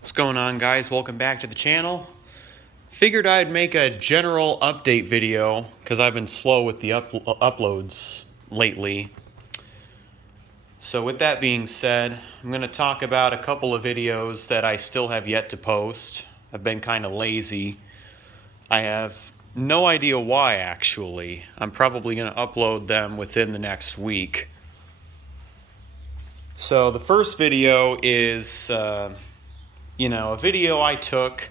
What's going on, guys? Welcome back to the channel. Figured I'd make a general update video because I've been slow with the uploads lately. So with that being said, I'm going to talk about a couple of videos that I still have yet to post. I've been kind of lazy. I have no idea why, actually. I'm probably going to upload them within the next week. So the first video is a video I took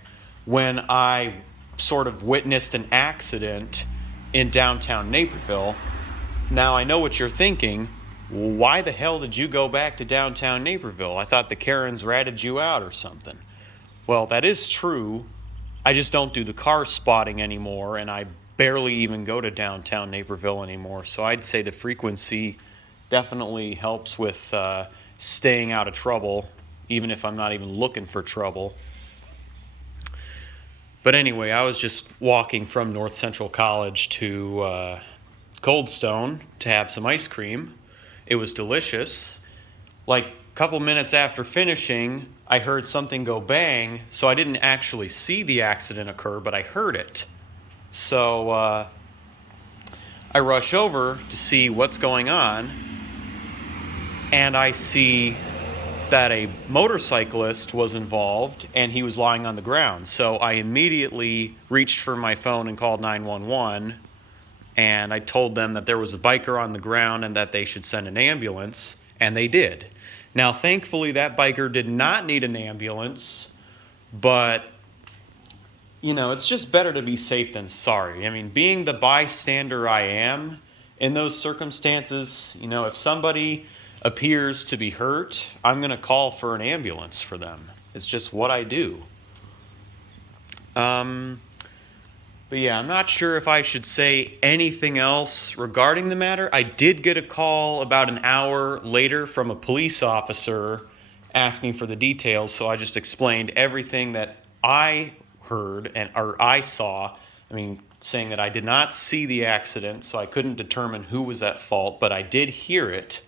when I sort of witnessed an accident in downtown Naperville. Now, I know what you're thinking. Why the hell did you go back to downtown Naperville? I thought the Karens ratted you out or something. Well, that is true. I just don't do the car spotting anymore, and I barely even go to downtown Naperville anymore. So I'd say the frequency definitely helps with staying out of trouble, even if I'm not even looking for trouble. But anyway, I was just walking from North Central College to Cold Stone to have some ice cream. It was delicious. Like a couple minutes after finishing, I heard something go bang, so I didn't actually see the accident occur, but I heard it. So I rush over to see what's going on, and I see that a motorcyclist was involved and he was lying on the ground. So I immediately reached for my phone and called 911, and I told them that there was a biker on the ground and that they should send an ambulance, and they did. Now, thankfully, that biker did not need an ambulance, but it's just better to be safe than sorry. I mean, being the bystander I am in those circumstances, if somebody appears to be hurt, I'm going to call for an ambulance for them. It's just what I do. But yeah, I'm not sure if I should say anything else regarding the matter. I did get a call about an hour later from a police officer asking for the details, so I just explained everything that I heard or I saw. Saying that I did not see the accident, so I couldn't determine who was at fault, but I did hear it.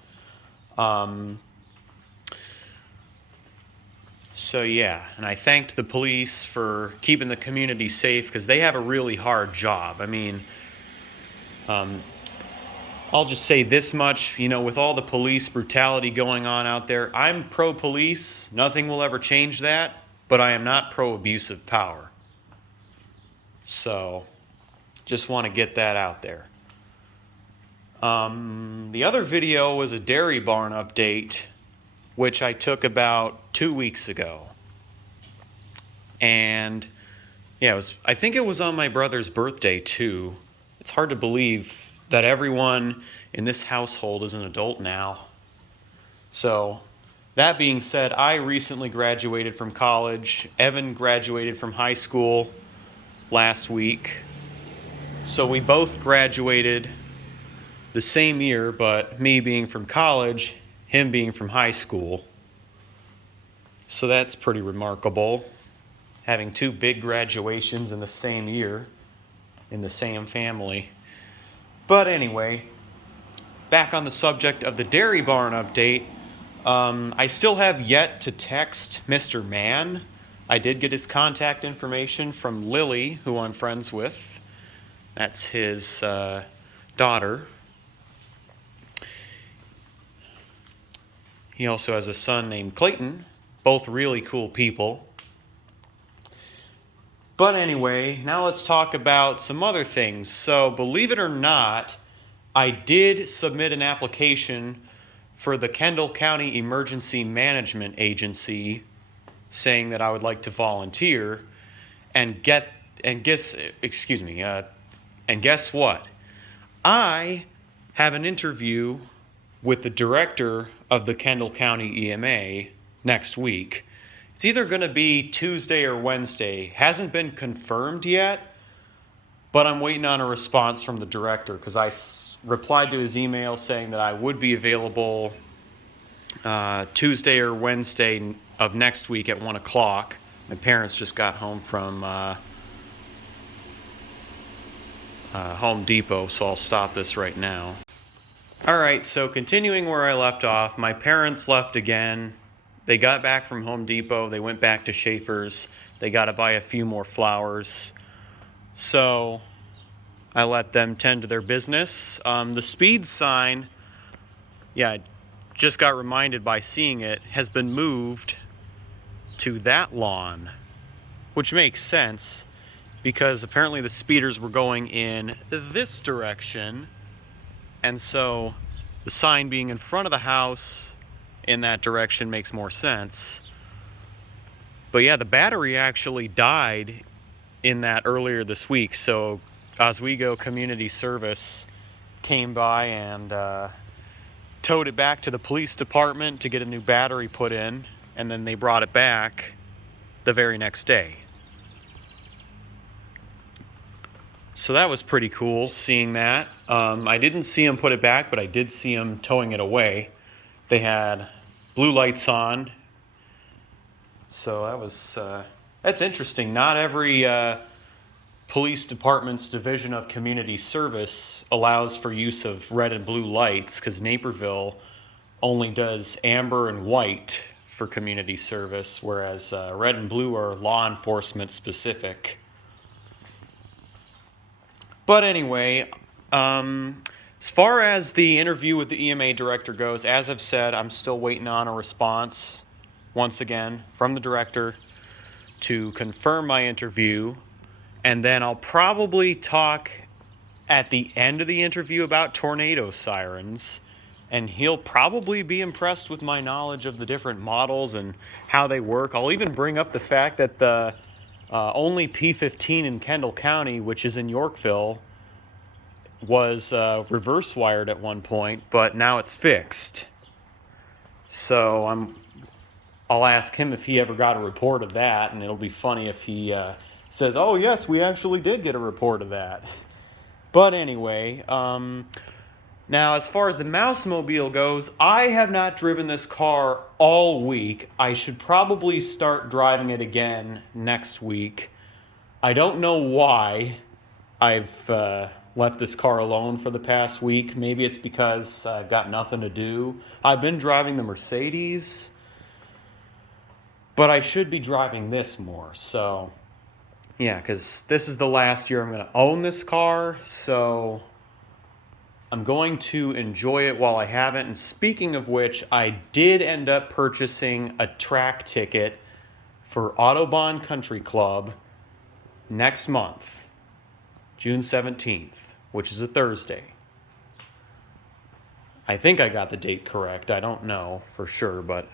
So yeah, and I thanked the police for keeping the community safe because they have a really hard job. I'll just say this much, with all the police brutality going on out there, I'm pro-police. Nothing will ever change that, but I am not pro-abusive power. So, just want to get that out there. The other video was a dairy barn update, which I took about 2 weeks ago. And yeah, I think it was on my brother's birthday too. It's hard to believe that everyone in this household is an adult now. So, that being said, I recently graduated from college. Evan graduated from high school last week. So we both graduated the same year, but me being from college, him being from high school. So that's pretty remarkable, having two big graduations in the same year, in the same family. But anyway, back on the subject of the dairy barn update, I still have yet to text Mr. Mann. I did get his contact information from Lily, who I'm friends with. That's his daughter. He also has a son named Clayton, both really cool people. But anyway, now let's talk about some other things. So, believe it or not, I did submit an application for the Kendall County Emergency Management Agency, saying that I would like to volunteer, and guess what? I have an interview with the director of the Kendall County EMA next week. It's either going to be Tuesday or Wednesday. Hasn't been confirmed yet, but I'm waiting on a response from the director because I replied to his email saying that I would be available Tuesday or Wednesday of next week at 1 o'clock. My parents just got home from Home Depot, so I'll stop this right now. Alright, so continuing where I left off, my parents left again They got back from Home Depot. They went back to Schaefer's. They got to buy a few more flowers. So I let them tend to their business. The speed sign, yeah, I just got reminded by seeing it, has been moved to that lawn, which makes sense because apparently the speeders were going in this direction, and so the sign being in front of the house in that direction makes more sense. But yeah, the battery actually died in that earlier this week, so Oswego Community Service came by and towed it back to the police department to get a new battery put in, and then they brought it back the very next day. So that was pretty cool seeing that. I didn't see them put it back, but I did see them towing it away. They had blue lights on. So that was, that's interesting. Not every police department's division of community service allows for use of red and blue lights, because Naperville only does amber and white for community service, whereas red and blue are law enforcement specific. But anyway, as far as the interview with the EMA director goes, as I've said, I'm still waiting on a response, once again, from the director to confirm my interview. And then I'll probably talk at the end of the interview about tornado sirens. And he'll probably be impressed with my knowledge of the different models and how they work. I'll even bring up the fact that the only P15 in Kendall County, which is in Yorkville, was reverse wired at one point, but now it's fixed. So I'll ask him if he ever got a report of that, and it'll be funny if he says, "Oh yes, we actually did get a report of that." But anyway, now as far as the Mousemobile goes, I have not driven this car all week. I should probably start driving it again next week. I don't know why I've left this car alone for the past week. Maybe it's because I've got nothing to do. I've been driving the Mercedes, but I should be driving this more. So yeah, because this is the last year I'm going to own this car, so I'm going to enjoy it while I have it. And speaking of which, I did end up purchasing a track ticket for Autobahn Country Club next month, June 17th, which is a Thursday. I think I got the date correct. I don't know for sure, but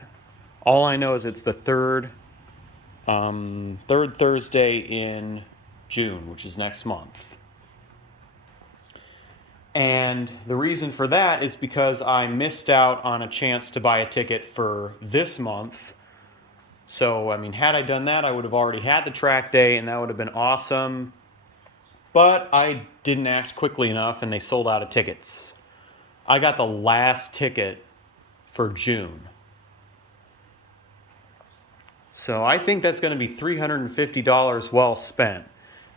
all I know is it's the third Thursday in June, which is next month. And the reason for that is because I missed out on a chance to buy a ticket for this month. So, I mean, had I done that, I would have already had the track day, and that would have been awesome. But I didn't act quickly enough, and they sold out of tickets. I got the last ticket for June. So I think that's going to be $350 well spent,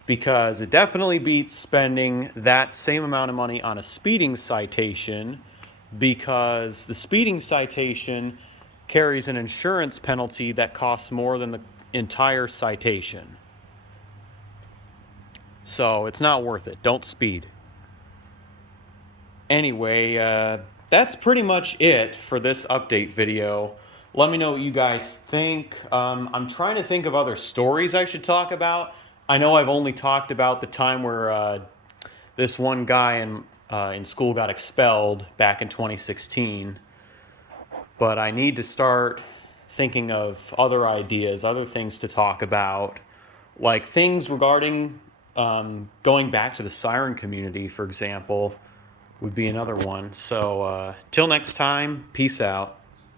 because it definitely beats spending that same amount of money on a speeding citation, because the speeding citation carries an insurance penalty that costs more than the entire citation. So it's not worth it. Don't speed. Anyway, that's pretty much it for this update video. Let me know what you guys think. I'm trying to think of other stories I should talk about. I know I've only talked about the time where this one guy in school got expelled back in 2016. But I need to start thinking of other ideas, other things to talk about, like things regarding going back to the siren community, for example, would be another one. So till next time, peace out.